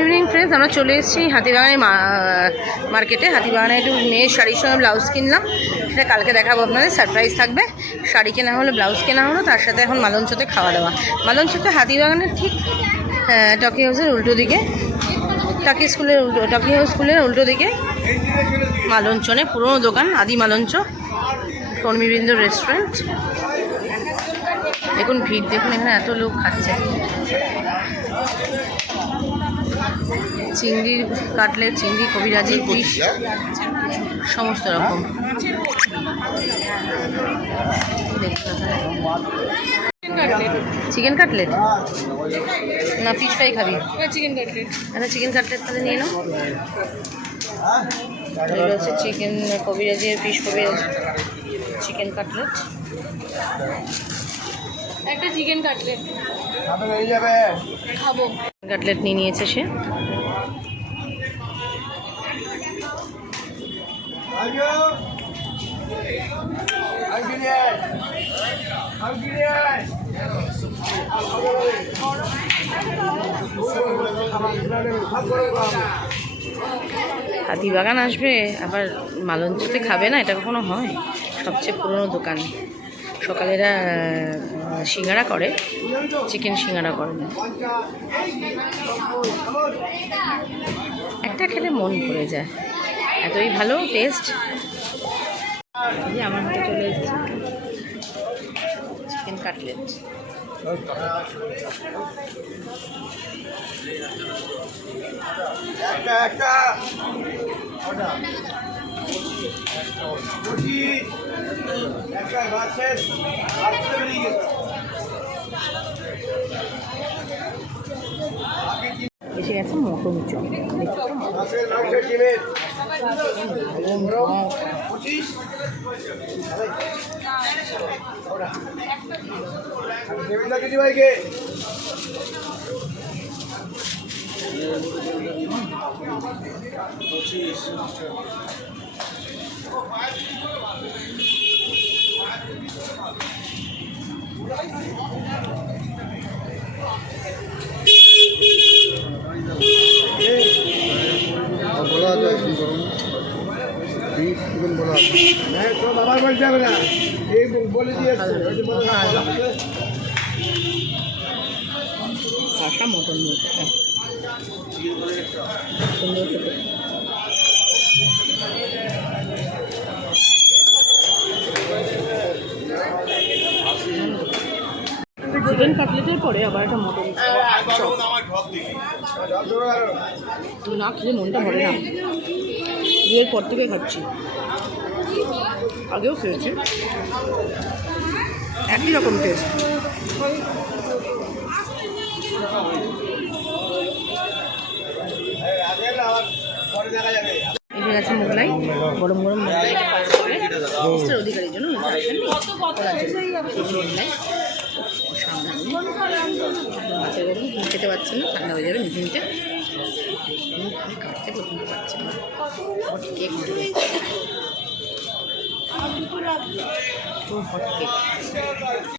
Evening friends, আমরা চলে এসেছি হাতিবাগানে মার্কেটে। হাতিবাগানে একটু মেয়ের শাড়ির সঙ্গে ব্লাউজ কিনলাম, সেটা কালকে দেখাবো আপনাদের, সারপ্রাইজ থাকবে। শাড়ি কেনা হলো, ব্লাউজ কেনা হলো, তার সাথে এখন মালঞ্চতে খাওয়া দাওয়া। মালঞ্চতে হাতিবাগানের ঠিক টকি হাউসের উল্টো দিকে, টকি হাউস স্কুলের উল্টো দিকে মালঞ্চনে পুরোনো দোকান আদি মালঞ্চ, কর্মীবৃন্দ রেস্টুরেন্ট। দেখুন ভিড়, দেখুন এখানে এত লোক খাচ্ছে। চিংড়ির কাটলেট, চিংড়ি, কবিরাজি, ফিশ, সমস্ত রকম। চিকেন কাটলেট না ফিশ ফ্রাই খাবি? Chicken cutlet. আচ্ছা চিকেন কাটলেট তাহলে নিয়ে নাও। এটা হচ্ছে চিকেন কবিরাজি, ফিশ কবিরাজি, চিকেন কাটলেট, একটা চিকেন কাটলেট খাবো। কাটলেট নিয়ে নিয়েছে সে। হাতিবাগান আসবে আবার মালঞ্চতে খাবে না, এটা কখনো হয়? সবচেয়ে পুরনো দোকান। সকালেরা সিঙ্গাড়া করে, চিকেন সিঙ্গাড়া করে না। একটা খেলে মন ভরে যায়, এতই ভালো টেস্ট। আমার হাতে চলে এসেছে চিকেন কাটলেট। এসে গেছে মটন চপ। কাঁচা মটন সুন্দর খেতে। চিকেন কাটলেটের পরে আবার একটা মটন না খেলে মনটা ভরে না। বিয়ের পর থেকে খাচ্ছি, আগেও খেয়েছি, একই রকম টেস্ট। এসে গেছে মোগলাই, গরম গরম মোগলাই। টেস্টের অধিকারীর জন্য মোগলাই খেতে পাচ্ছেন না, ঠান্ডা হয়ে যাবে নিতে নিতে। কাটতে পছন্দ পাচ্ছেন না, হট কেক হট কেক।